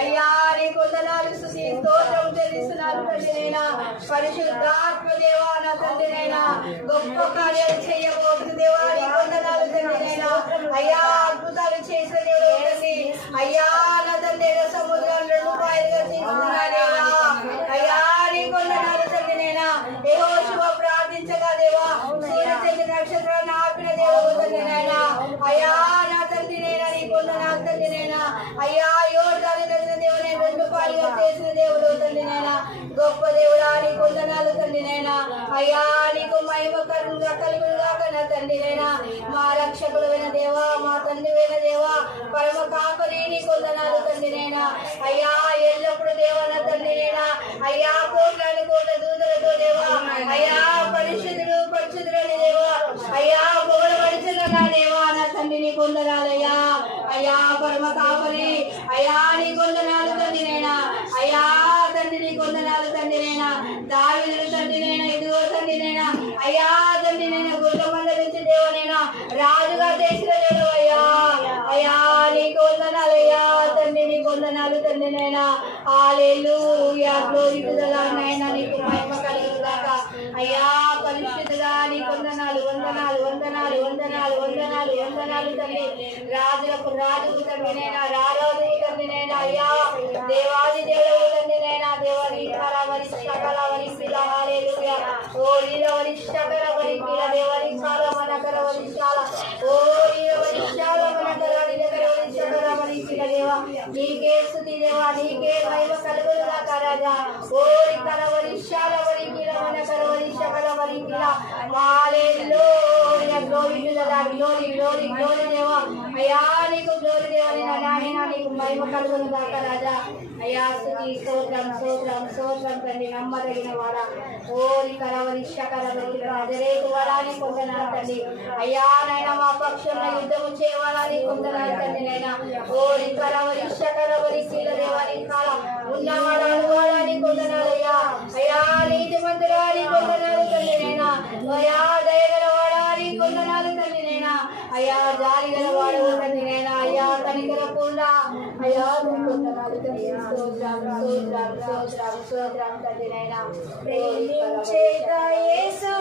అయ్యా నీ కొందనాలు స్తుతి స్తోత్రం చెల్లిస్తున్నాను తండ్రినైనా. పరిశుద్ధాత్మ దేవా నా తండ్రినైనా గొప్ప కార్యాలు చేయబోతు దేవా నీ కొందనాలు తండ్రినైనా. అయ్యా అద్భుతాలు చేసే దేవుడు తండ్రి. అయ్యా నా తండ్రి సముద్రం 2 పాయలుగా తీసుకున్నాడేవా. అయ్యా నీ కొందనాలు తండ్రినైనా. యెహోషువ ప్రార్థించగా దేవా సూర్యచంద్ర నక్షత్రాన్ని ఆపిన దేవుడు తండ్రినైనా. అయ్యా నా తండ్రినైనా నీ కొందనాలు తండ్రినైనా. అయ్యా యోర్దాను నదిన దేవుని 2 పాయలుగా చేసిన దేవుడు తండ్రినైనా. గొప్ప దేవుడా నీ కొందనాలు తండ్రినైనా. అయ్యా నీకు మహిమ కలుగుగా నా తండ్రినైనా. మా రక్షకుడైన దేవా మా తండ్రివైన దేవా పరమ కాపరి నీ కొందనాలు తండ్రినైనా. అయ్యా ఎల్లప్పుడు దేవా నా తండ్రినైనా. అయ్యా కోట్లాది కోట్ల దూతలతో దేవా అయ్యా పరిశుద్ధుడు పరిశుద్ధుడని దేవా అయ్యా పొగడబడిచిన నా దేవా నా తండ్రి నీ కొందనాలయ్యా. అయ్యా పరమ కాపరి అయ్యా నీ కొందనాలు తండ్రినైనా. అయ్యా తండ్రి నీ కొందనాలు తండ్రినైనా. దావీదు తండ్రినైనా ఇదిగో తండ్రినైనా. అయ్యా తండ్రినైనా గుర్ర మందరించి దేవనైనా రాజుగా చేసిన దేవుడు అయ్యా. అయ్యా నీ కొందనాలయ్యా తండ్రి నీ కొందనాలు తండ్రినైనా. Hallelujah glory to the lord నైనా నీకు మహిమ కలుగుగాక. అయ్యా పరిశుద్ధుడా నీ కొందనాలు వందనాలు వందనాలు వందనాలు వందనాలు వందనాలు తండ్రి. రాజులకు రాజుకు తండ్రినైనా రారాజుకు తండ్రినైనా. అయ్యా దేవాది దేవుడు తండ్రినైనా. దేవని కలవరి సకలవరి శిల హల్లెలూయా. ఓ లీలవరి సకలవరి శిల దేవని కాలమన కరవరి శాల ఓ లీలవరి శాల మన కరవరి కరవరి సకలవరి శిల దేవా నీకే స్తుతి దేవా నీకే మహిమ కలుగుగాక రాజా. ఓ కరవరి శాలవరి శిల మన కరవరి సకలవరి శిల హల్లెలూయా glory to the lord glory glory glory దేవా. అయ్యా నీకు గ్లోరీ దేవని నా నాయనా నీకు మహిమ కలుగుగాక రాజా. అయ్యా స్తుతి స్తోత్రం స్తోత్రం స్తోత్రం తండ్రి నమ్మదగిన వాడా. ఓరి కరవరి కరవరి అదరేకు వాడాని కొందనాలు తండ్రి. అయ్యా నైనా మా పక్షంలో యుద్ధము చేయవాలని కొందనాలు తండ్రి నైనా. ఓరి కరవరి కరవరి శీల దేవాని కాల ఉన్నవాడాను వాడాని కొందనాలయ్యా. అయ్యా నీతి మంతురాని కొందనాలు తండ్రి నైనా. అయ్యా దయగల వాడాని కొందనాలు తండ్రి నైనా. అయ్యా జాలి గల వాడు తండ్రి నైనా. అయ్యా కనికర పూర్ణ అయ్యా కొందనాలు తండ్రి. స్తోత్రం స్తోత్రం స్తోత్రం స్తోత్రం తండ్రి నైనా. ప్రేమించేత యేసు